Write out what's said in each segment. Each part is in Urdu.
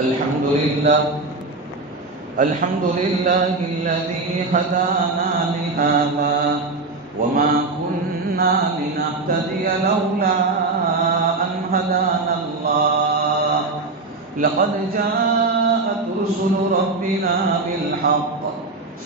الحمد لله الذي هدانا لهذا وما كنا لنهتدي لولا أن هدانا الله لقد جاءت رسل ربنا بالحق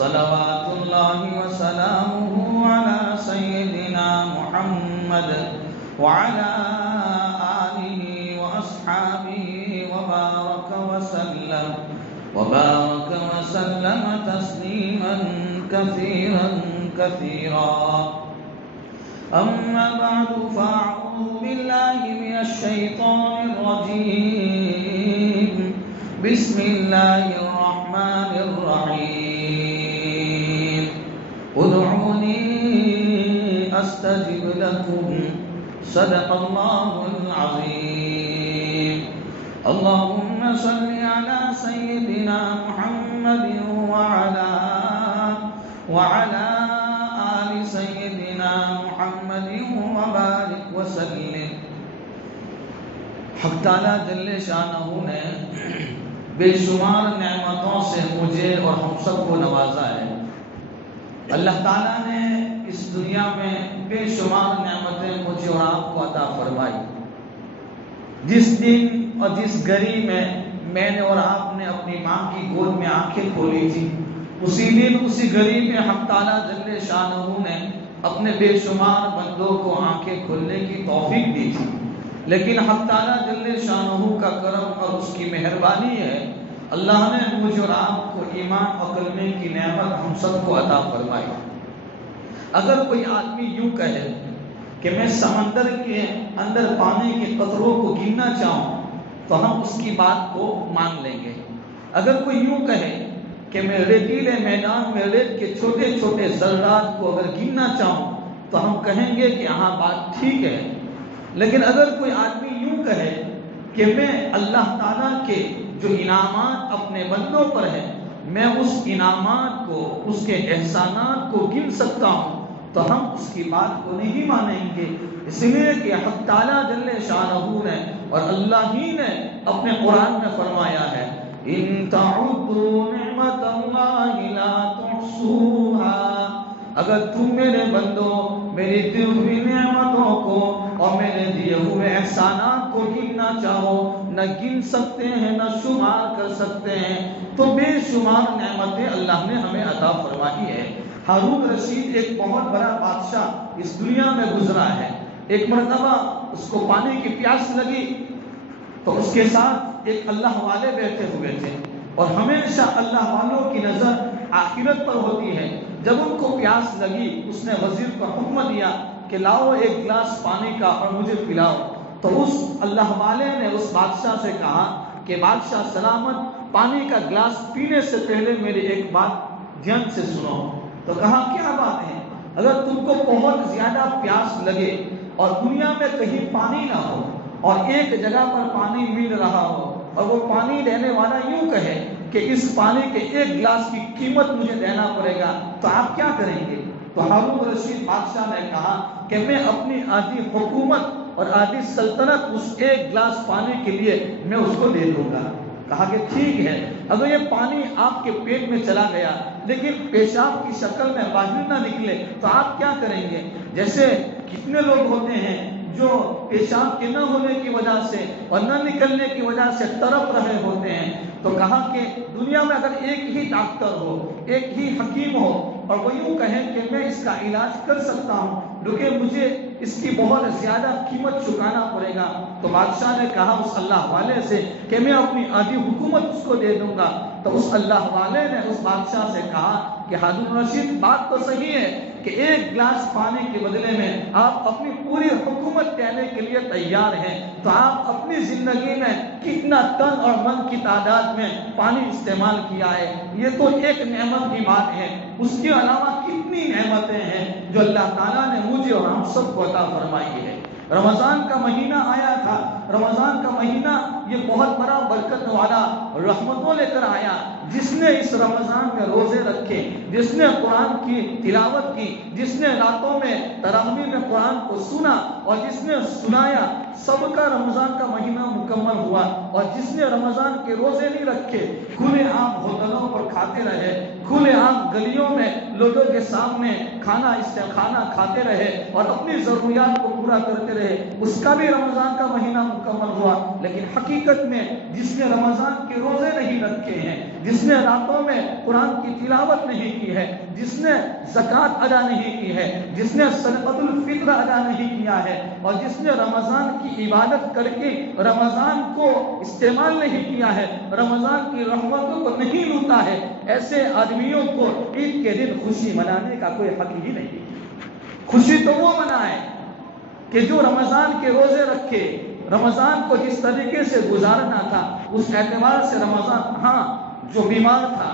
صلوات الله وسلامه على سيدنا محمد وعلى آله وأصحابه وبارك وسلم تسليما كثيرا أما بعد فأعوذ بالله من الشيطان الرجيم بسم الله الرحمن الرحيم ادعوني أستجب لكم صدق الله العظيم اللهم صل على سيدنا محمد وعلى آل سيدنا محمد وبارك وسلم. حق تعالیٰ جل شانہ نے بے شمار نعمتوں سے مجھے اور ہم سب کو نوازا ہے. اللہ تعالیٰ نے اس دنیا میں بے شمار نعمتیں مجھے اور آپ کو عطا فرمائی. جس دن اور جس گھڑی میں نے اور آپ نے اپنی ماں کی گود میں آنکھیں کھولی تھی، اسی دن اسی گھڑی میں حق تعالیٰ جل شانہ نے اپنے بے شمار بندوں کو آنکھیں کھولنے کی توفیق دی تھی. لیکن حق تعالیٰ جل شانہ کا کرم اور اس کی مہربانی ہے، اللہ نے مجھے اور آپ کو ایمان اور کلمے کی نعمت ہم سب کو عطا فرمائی. اگر کوئی آدمی یوں کہے کہ میں سمندر کے اندر پانی کے قطروں کو گننا چاہوں تو ہم اس کی بات کو مان لیں گے. اگر کوئی یوں کہے کہ میں ریتیلے میدان میں ریت کے چھوٹے چھوٹے ذرات کو اگر گننا چاہوں تو ہم کہیں گے کہ ہاں بات ٹھیک ہے. لیکن اگر کوئی آدمی یوں کہے کہ میں اللہ تعالیٰ کے جو انعامات اپنے بندوں پر ہیں میں اس انعامات کو، اس کے احسانات کو گن سکتا ہوں تو ہم اس کی بات کو نہیں مانیں گے. اس لیے کہ حق تعالیٰ جل شانہ نے اور اللہ ہی نے اپنے قرآن میں فرمایا ہے ان تعدوا نعمت اللہ لا تحصوها. اگر تم میرے بندوں میری دی ہوئی نعمتوں کو اور میرے دیے ہوئے احسانات کو گننا چاہو نہ گن سکتے ہیں نہ شمار کر سکتے ہیں. تو بے شمار نعمتیں اللہ نے ہمیں عطا فرمائی ہے. ہارون رشید ایک بہت بڑا بادشاہ اس دنیا میں گزرا ہے. ایک مرتبہ اس کو پانی کی پیاس لگی تو اس کے ساتھ ایک اللہ والے بیٹھے ہوئے تھے اور ہمیشہ اللہ والوں کی نظر آخرت پر ہوتی ہے. جب ان کو پیاس لگی اس نے وزیر کو حکم دیا کہ لاؤ ایک گلاس پانی کا اور مجھے پلاؤ. تو اس اللہ والے نے اس بادشاہ سے کہا کہ بادشاہ سلامت، پانی کا گلاس پینے سے پہلے میری ایک بات دھیان سے سنو. تو کہا کیا بات ہے؟ اگر تم کو بہت زیادہ پیاس لگے اور دنیا میں کہیں پانی نہ ہو اور ایک جگہ پر پانی مل رہا ہو اور وہ پانی دینے والا یوں کہے کہ اس پانی کے ایک گلاس کی قیمت مجھے دینا پڑے گا تو آپ کیا کریں گے؟ تو ہارون رشید بادشاہ نے کہا کہ میں اپنی آدھی حکومت اور آدھی سلطنت اس ایک گلاس پانی کے لیے میں اس کو دے دوں گا. کہا کہ ٹھیک ہے. اگر یہ پانی آپ کے پیٹ میں چلا گیا لیکن پیشاب کی شکل میں باہر نہ نکلے تو آپ کیا کریں گے؟ جیسے کتنے لوگ ہوتے ہیں جو پیشاب کے نہ ہونے کی وجہ سے اور نہ نکلنے کی وجہ سے تڑپ رہے ہوتے ہیں. تو کہا کہ دنیا میں اگر ایک ہی ڈاکٹر ہو، ایک ہی حکیم ہو اور وہ یوں کہیں کہ میں اس کا علاج کر سکتا ہوں لیکن مجھے اس کی بہت زیادہ قیمت چکانا پڑے گا، تو بادشاہ نے کہا اس اللہ والے سے کہ میں اپنی آدھی حکومت اس کو دے دوں گا. تو اس اللہ والے نے اس بادشاہ سے کہا کہ ہارون رشید بات تو صحیح ہے کہ ایک گلاس پانی کے بدلے میں آپ اپنی پوری حکومت دینے کے لیے تیار ہیں، تو آپ اپنی زندگی میں کتنا ٹن اور من کی تعداد میں پانی استعمال کیا ہے؟ یہ تو ایک نعمت کی بات ہے. اس کے علاوہ کتنی نعمتیں ہیں جو اللہ تعالیٰ نے مجھے اور ہم سب کو عطا فرمائی ہے. رمضان کا مہینہ آیا تھا رمضان کا مہینہ یہ بہت بڑا برکت والا رحمتوں لے کر آیا. جس نے اس رمضان میں روزے رکھے، جس نے قرآن کی تلاوت کی، جس نے راتوں میں تراویح میں قرآن کو سنا اور جس نے سنایا، سب کا رمضان کا مہینہ مکمل ہوا. اور جس نے رمضان کے روزے نہیں رکھے، کھلے عام ہوٹلوں پر کھاتے رہے، کھلے عام گلیوں میں لوگوں کے سامنے کھانا کھاتے رہے اور اپنی ضروریات کو پورا کرتے رہے، اس کا بھی رمضان کا مہینہ مکمل ہوا. لیکن حقیقت میں جس نے رمضان کے روزے نہیں رکھے ہیں، جس نے راتوں میں قرآن کی تلاوت نہیں کی ہے، جس نے زکوٰۃ ادا نہیں کی ہے، جس نے صدقۃ الفطر ادا نہیں کیا ہے، اور جس نے رمضان کی عبادت کر کے رمضان کو استعمال نہیں کیا ہے، رمضان کی رحمتوں کو نہیں لوٹا ہے، ایسے آدمیوں کو عید کے دن خوشی منانے کا کوئی حق ہی نہیں. خوشی تو وہ منائے کہ جو رمضان کے روزے رکھے، رمضان کو جس طریقے سے گزارنا تھا اس اعتبار سے رمضان، ہاں جو بیمار تھا،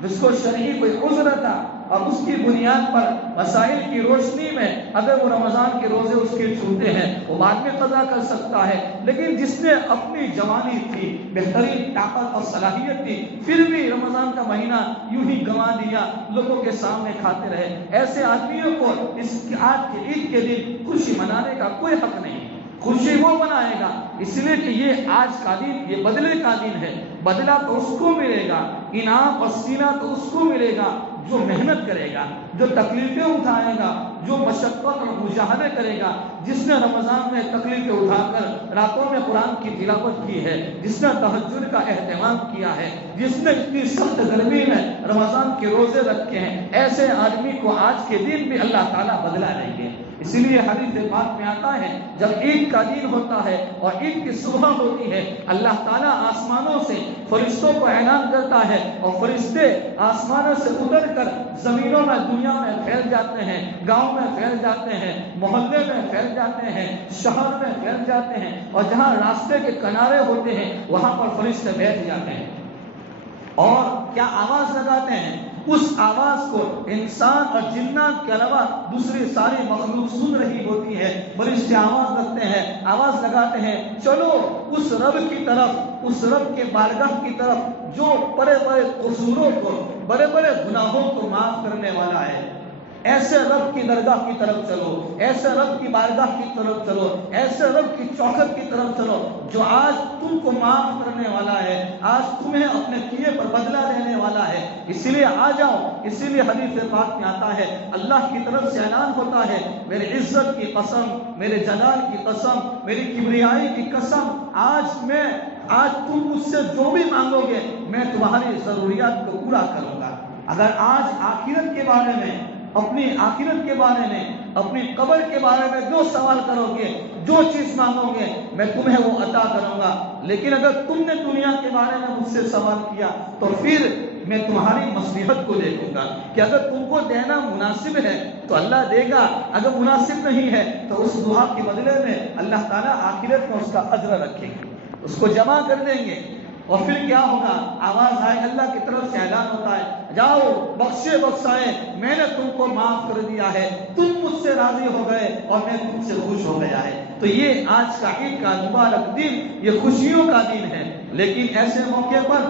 جس کو شرعی کوئی عذر تھا اور اس کی بنیاد پر مسائل کی روشنی میں اگر وہ رمضان کے روزے اس کے چھوٹے ہیں وہ بعد میں قضا کر سکتا ہے. لیکن جس نے اپنی جوانی تھی، بہترین طاقت اور صلاحیت تھی، پھر بھی رمضان کا مہینہ یوں ہی گنوا دیا، لوگوں کے سامنے کھاتے رہے، ایسے آدمیوں کو اس آج کے عید کے دن خوشی منانے کا کوئی حق نہیں. خوشی وہ منائے گا اس لیے کہ یہ آج کا دن یہ بدلے کا دن ہے. بدلہ تو اس کو ملے گا، انعام اور سینہ تو اس کو ملے گا جو محنت کرے گا، جو تکلیفیں اٹھائے گا، جو مشقت اور مجاہدے کرے گا. جس نے رمضان میں تکلیفیں اٹھا کر راتوں میں قرآن کی تلاوت کی ہے، جس نے تہجد کا اہتمام کیا ہے، جس نے اتنی سخت گرمی میں رمضان کے روزے رکھے ہیں، ایسے آدمی کو آج کے دن بھی اللہ تعالیٰ بدلہ دیں گے. اسی لیے حدیث پاک میں آتا ہے جب عید کا دن ہوتا ہے اور عید کی صبح ہوتی ہے، اللہ تعالیٰ آسمانوں سے فرشتوں کو اعلان کرتا ہے اور فرشتے آسمانوں سے اتر کر زمینوں میں دنیا میں پھیل جاتے ہیں، گاؤں میں پھیل جاتے ہیں، محلے میں پھیل جاتے ہیں، شہر میں پھیل جاتے ہیں، اور جہاں راستے کے کنارے ہوتے ہیں وہاں پر فرشتے بیٹھ جاتے ہیں اور کیا آواز لگاتے ہیں. اس آواز کو انسان اور جنات کے علاوہ دوسری ساری مخلوق سن رہی ہوتی ہے. فرشتے آواز رکھتے ہیں، آواز لگاتے ہیں، چلو اس رب کی طرف، اس رب کے بارگاہ کی طرف جو بڑے بڑے قصوروں کو، بڑے بڑے گناہوں کو معاف کرنے والا ہے. ایسے رب کی درگاہ کی طرف چلو، ایسے رب کی بارگاہ کی طرف چلو، ایسے رب کی چوکھٹ کی طرف چلو جو آج تم کو معاف کرنے والا ہے، آج تمہیں اپنے کیے پر بدلہ دینے والا ہے. اسی لیے آ جاؤ. اسی لیے حدیث پاک میں آتا ہے اللہ کی طرف سے اعلان ہوتا ہے، میرے عزت کی قسم، میرے جلال کی قسم، میری کبریائی کی قسم، آج تم مجھ سے جو بھی مانگو گے میں تمہاری ضروریات کو پورا کروں گا. اگر آج آخرت کے بارے میں، اپنی آخرت کے بارے میں، اپنی قبر کے بارے میں جو سوال کرو گے، جو چیز مانگو گے میں تمہیں وہ عطا کروں گا. لیکن اگر تم نے دنیا کے بارے میں مجھ سے سوال کیا تو پھر میں تمہاری مصلحت کو دیکھوں گا کہ اگر تم کو دینا مناسب ہے تو اللہ دے گا، اگر مناسب نہیں ہے تو اس دعا کے بدلے میں اللہ تعالیٰ آخرت میں اس کا اجر رکھیں گے، اس کو جمع کر دیں گے. اور پھر کیا ہوگا؟ آواز آئے، اللہ کی طرف سے اعلان ہوتا ہے، جاؤ بخشے بخشائے، میں نے تم کو معاف کر دیا ہے، تم مجھ سے راضی ہو گئے اور میں تم سے خوش ہو گیا ہے. تو یہ آج کا عید کا مبارک دن یہ خوشیوں کا دن ہے. لیکن ایسے موقع پر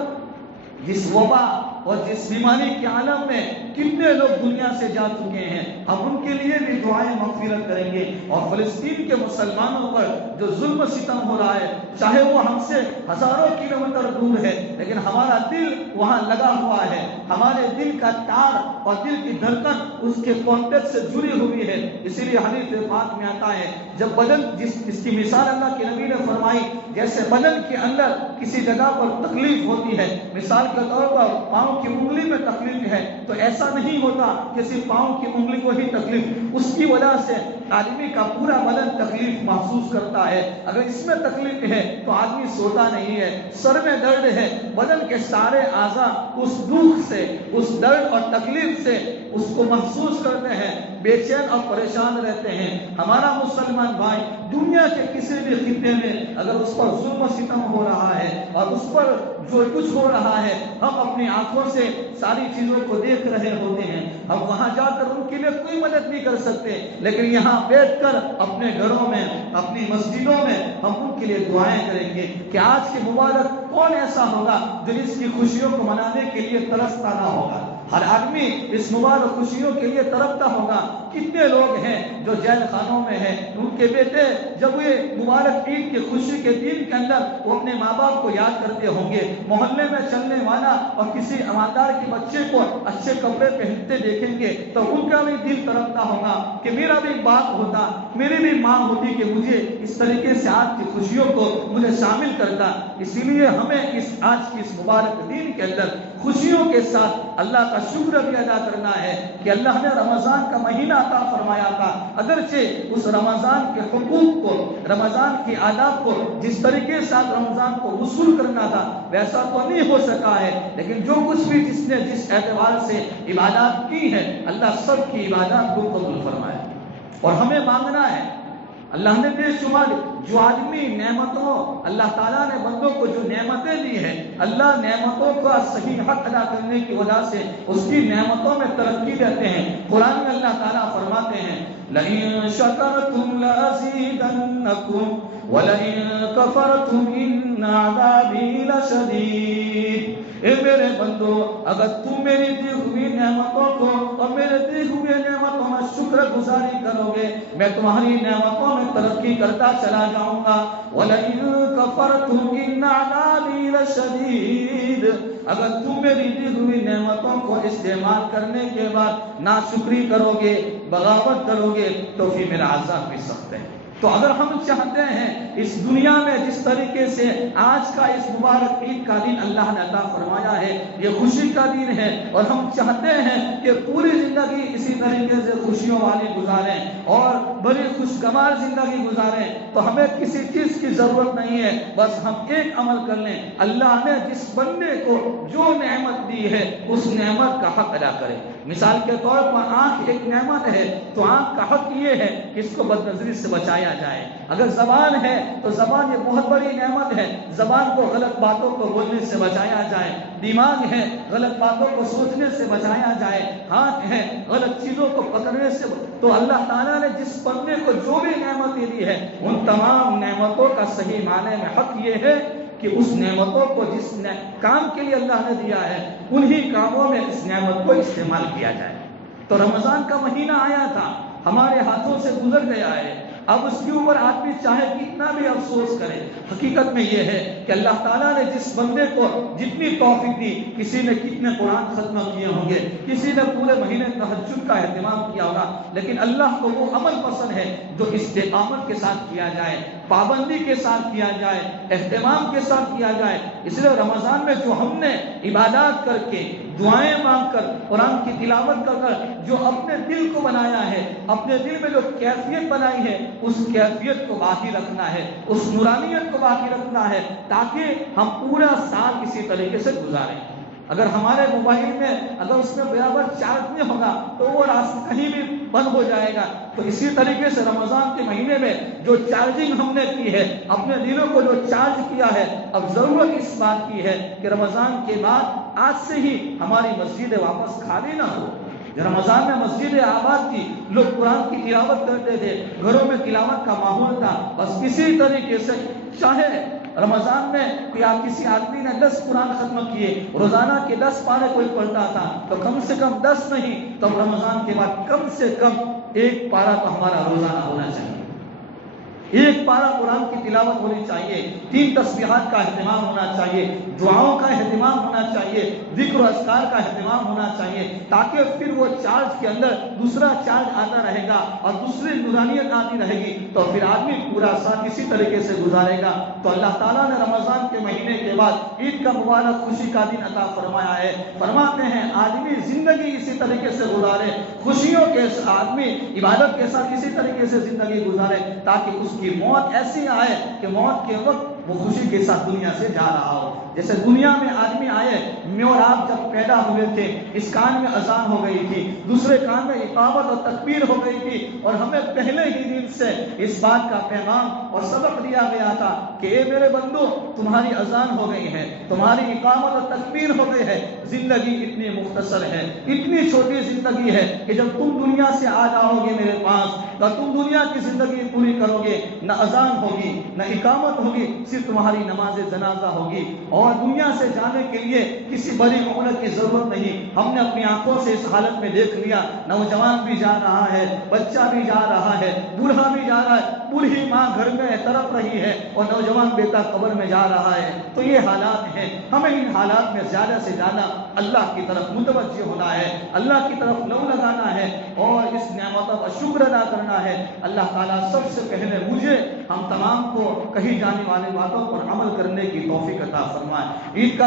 جس وبا اور جس بیماری کے عالم میں کتنے لوگ دنیا سے جا چکے ہیں، ہم ان کے لیے بھی دعائیں مغفرت کریں گے. اور فلسطین کے مسلمانوں پر جو ظلم و ستم ہو رہا ہے، چاہے وہ ہم سے ہزاروں کلومیٹر دور ہے لیکن ہمارا دل وہاں لگا ہوا ہے، ہمارے دل کا تار اور دل کی دھڑکن اس کے کانٹیکٹ سے جڑی ہوئی ہے. اسی لیے حدیث پاک میں آتا ہے جب بدن اس کی مثال اللہ کے نبی نے فرمائی، جیسے بدن کے اندر کسی جگہ پر تکلیف ہوتی ہے، مثال کے طور پر پاؤں کی انگلی میں تکلیف ہے تو ایسا نہیں ہوتا کہ صرف پاؤں کی انگلی کو ہی تکلیف، اس کی وجہ سے آدمی کا پورا بدن تکلیف محسوس کرتا ہے. اگر اس میں تکلیف ہے تو آدمی سوتا نہیں ہے، سر میں درد ہے، بدن کے سارے اعضاء اس دکھ سے، اس درد اور تکلیف سے اس کو محسوس کرتے ہیں، بے چین اور پریشان رہتے ہیں. ہمارا مسلمان بھائی دنیا کے کسی بھی خطے میں اگر اس پر ظلم و ستم ہو رہا ہے اور اس پر جو کچھ ہو رہا ہے، ہم اپنی آنکھوں سے ساری چیزوں کو دیکھ رہے ہوتے ہیں، ہم وہاں جا کر ان کے لیے کوئی مدد نہیں کر سکتے، لیکن یہاں بیٹھ کر اپنے گھروں میں اپنی مسجدوں میں ہم ان کے لیے دعائیں کریں گے کہ آج کے مبارک کون ایسا ہوگا جو اس کی خوشیوں کو منانے کے لیے ترستا نہ ہوگا۔ ہر آدمی اس مبارک خوشیوں کے لیے تڑپتا ہوگا۔ کتنے لوگ ہیں جو جیل خانوں میں ہیں، ان کے بیٹے جب یہ مبارک عید کی خوشی کے دن کے اندر وہ اپنے ماں باپ کو یاد کرتے ہوں گے، محلے میں چلنے والا اور کسی امانتدار کے بچے کو اچھے کپڑے پہنتے دیکھیں گے تو ان کا بھی دل تڑپتا ہوگا کہ میرا بھی باپ ہوتا، میری بھی ماں ہوتی کہ مجھے اس طریقے سے آج کی خوشیوں کو مجھے شامل کرتا۔ اسی لیے ہمیں آج کی اس مبارک دن کے اندر خوشیوں کے ساتھ اللہ کا شکر بھی ادا کرنا ہے کہ اللہ نے رمضان کا مہینہ عطا فرمایا تھا، اگرچہ اس رمضان کے حقوق کو، رمضان کی آداب کو جس طریقے سے رمضان کو وصول کرنا تھا ویسا تو نہیں ہو سکا ہے، لیکن جو کچھ بھی جس نے جس اعتبار سے عبادات کی ہے اللہ سب کی عبادات کو قبول فرمائے۔ اور ہمیں مانگنا ہے، اللہ نے بے شمار جو آدمی نعمتوں، اللہ تعالیٰ نے بندوں کو جو نعمتیں دی ہیں، اللہ نعمتوں کا صحیح حق ادا کرنے کی وجہ سے اس کی نعمتوں میں ترقی دیتے ہیں۔ قرآن میں اللہ تعالیٰ فرماتے ہیں لَئِن شَكَرْتُمْ لَأَزِيدَنَّكُمْ وَلَئِن كَفَرْتُمْ إِنَّ عَذَابِي لَشَدِيدٌ۔ اے میرے بندو، اگر تم میری دی ہوئی نعمتوں کو اور میرے دی ہوئے نعمتوں میں شکر گزاری کرو گے، میں تمہاری نعمتوں میں ترقی کرتا چلا جاؤں گا۔ وَلَئِن كَفَرْتُمْ إِنَّ عَذَابِي لَشَدِيدٌ۔ اگر تم میری دی ہوئی نعمتوں کو استعمال کرنے کے بعد ناشکری کرو گے، بغاوت کرو گے تو پھر میرا عذاب بھی سخت ہے۔ تو اگر ہم چاہتے ہیں اس دنیا میں جس طریقے سے آج کا اس مبارک عید کا دن اللہ نے عطا فرمایا ہے، یہ خوشی کا دن ہے، اور ہم چاہتے ہیں کہ پوری زندگی اسی طریقے سے خوشیوں والی گزاریں اور بڑی خوشگوار زندگی گزاریں، تو ہمیں کسی چیز کی ضرورت نہیں ہے، بس ہم ایک عمل کر لیں، اللہ نے جس بندے کو جو نعمت دی ہے اس نعمت کا حق ادا کرے۔ مثال کے طور پر آنکھ ایک نعمت ہے، تو آنکھ کا حق یہ ہے کہ اس کو بد نظری سے بچایا جائے۔ اگر زبان ہے تو زبان یہ بہت بڑی نعمت ہے، زبان کو غلط باتوں کو بولنے سے بچایا جائے۔ دماغ ہے، غلط باتوں کو سوچنے سے بچایا جائے۔ ہاتھ ہے، غلط چیزوں کو پکڑنے سے۔ تو اللہ تعالیٰ نے جس بندے کو جو بھی نعمتیں دی ہے ان تمام نعمتوں کا صحیح معنی میں حق یہ ہے کہ اس نعمتوں کو جس کام کے لیے اللہ نے دیا ہے انہی کاموں میں اس نعمت کو استعمال کیا جائے۔ تو رمضان کا مہینہ آیا تھا، ہمارے ہاتھوں سے گزر گیا ہے، اب اس کے اوپر آدمی چاہے کتنا بھی افسوس کرے، حقیقت میں یہ ہے کہ اللہ تعالیٰ نے جس بندے کو جتنی توفیق دی، کسی نے کتنے قرآن ختم کیے ہوں گے، کسی نے پورے مہینے تہجد کا اہتمام کیا ہوگا، لیکن اللہ کو وہ عمل پسند ہے جو استقامت کے ساتھ کیا جائے، پابندی کے ساتھ کیا جائے، اہتمام کے ساتھ کیا جائے۔ اس لیے رمضان میں جو ہم نے عبادات کر کے، دعائیں مانگ کر، قرآن کی تلاوت کر کر جو اپنے دل کو بنایا ہے، اپنے دل میں جو کیفیت بنائی ہے اس کیفیت کو باقی رکھنا ہے، اس نورانیت کو باقی رکھنا ہے، تاکہ ہم پورا سال اسی طریقے سے گزاریں۔ اگر ہمارے موبائل میں اگر اس میں برابر چارج نہیں ہوگا تو وہ راستہ کہیں بھی بند ہو جائے گا۔ تو اسی طریقے سے رمضان کے مہینے میں جو چارجنگ ہم نے کی ہے، اپنے دلوں کو جو چارج کیا ہے، اب ضرورت اس بات کی ہے کہ رمضان کے بعد آج سے ہی ہماری مسجدیں واپس خالی نہ ہو۔ رمضان میں مسجدیں آباد تھی، لوگ قرآن کی تلاوت کرتے تھے، گھروں میں تلاوت کا ماحول تھا، بس اسی طریقے سے چاہے رمضان میں کسی آدمی نے 10 قرآن ختم کیے، روزانہ کے 10 پارے کوئی پڑھتا تھا، تو کم سے کم 10 نہیں تو رمضان کے بعد کم سے کم 1 پارہ تو ہمارا روزانہ ہونا چاہیے، 1 پارہ قرآن کی تلاوت ہونی چاہیے، 3 تسبیحات کا اہتمام ہونا چاہیے، دعاؤں کا اہتمام ہونا چاہیے، ذکر و اذکار کا اہتمام ہونا چاہیے، تاکہ پھر وہ چارج کے اندر دوسرا چارج آتا رہے گا اور دوسری نورانیت آتی رہے گی، تو پھر آدمی پورا سال اسی طریقے سے گزارے گا۔ تو اللہ تعالیٰ نے رمضان کے مہینے کے بعد عید کا مبارک خوشی کا دن عطا فرمایا ہے۔ فرماتے ہیں آدمی زندگی اسی طریقے سے گزارے، خوشیوں کے آدمی عبادت کے ساتھ اسی طریقے سے زندگی گزارے، تاکہ اس کی موت ایسی آئے کہ موت کے وقت وہ خوشی کے ساتھ دنیا سے جا رہا ہو. جیسے دنیا میں آدمی آئے، میں اور آپ جب پیدا ہوئے تھے اس کان میں اذان ہو گئی تھی، دوسرے کان میں اقامت اور تکبیر ہو گئی تھی، اور ہمیں پہلے ہی دن سے اس بات کا پیغام اور سبق دیا گیا تھا کہ اے میرے بندو، تمہاری اذان ہو گئی ہے، تمہاری اقامت اور تکبیر ہو گئی ہے. زندگی اتنی مختصر ہے، اتنی چھوٹی زندگی ہے کہ جب تم دنیا سے آ جاؤ گے میرے پاس، تو تم دنیا کی زندگی پوری کرو گے، نہ اذان ہوگی نہ اقامت ہوگی، صرف تمہاری نماز جنازہ ہوگی. اور دنیا سے جانے کے لیے کسی بڑی عمر کی ضرورت نہیں. ہم نے اپنی آنکھوں سے اس حالت میں دیکھ لیا، نوجوان بھی جا رہا ہے، بچہ بھی جا رہا ہے، بوڑھا بھی جا رہا ہے، بوڑھی ماں گھر میں تڑپ رہی ہے اور نوجوان بیٹا قبر میں جا رہا ہے. تو یہ حالات ہیں، ہمیں ان حالات میں زیادہ سے زیادہ اللہ کی طرف متوجہ ہونا ہے، اللہ کی طرف لو لگانا ہے اور اس نعمتوں کا شکر ادا کرنا ہے. اللہ تعالیٰ سب سے پہلے مجھے ہم تمام کو کہی جانے والے باتوں پر عمل کرنے کی توفیق عطا فرمائے. عید کا